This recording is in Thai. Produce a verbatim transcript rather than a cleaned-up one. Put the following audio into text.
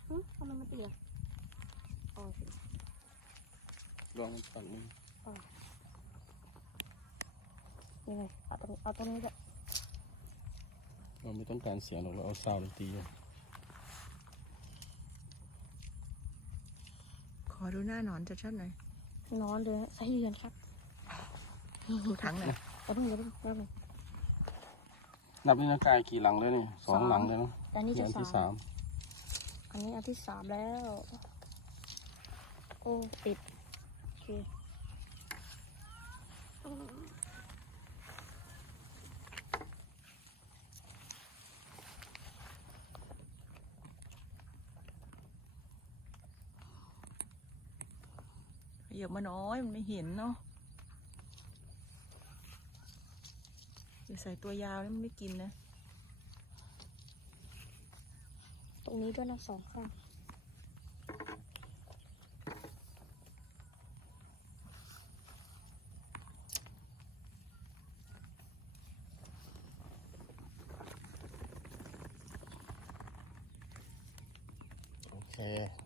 ทำไมมันเตียอ๋อสิลองฝั่งนี้ยังไงเอาตรงเอาตรงนี้ด้วยเราไม่ต้องการเสียงหรอกเราเอาซาวด์ดนตรีขอดูหน้าหนอนชัดๆหน่อยนอนเลยใส่เรือนครับดูถังหน่อยเอาเพิ่งเอาเพิ่งเอาเพิ่งนับนี่นะกายกี่หลังเลยนี่สองหลังเลยเนาะอันนี้นี่จะอันที่สาสาม มอันนี้อันที่สามแล้ว โอ้ติดโอเคเหยียบมาน้อยมันไม่เห็นเนาะอย่าใส่ตัวยาวแล้วมันไม่กินนะตรงนี้ด้วยนะสองข้างโอเค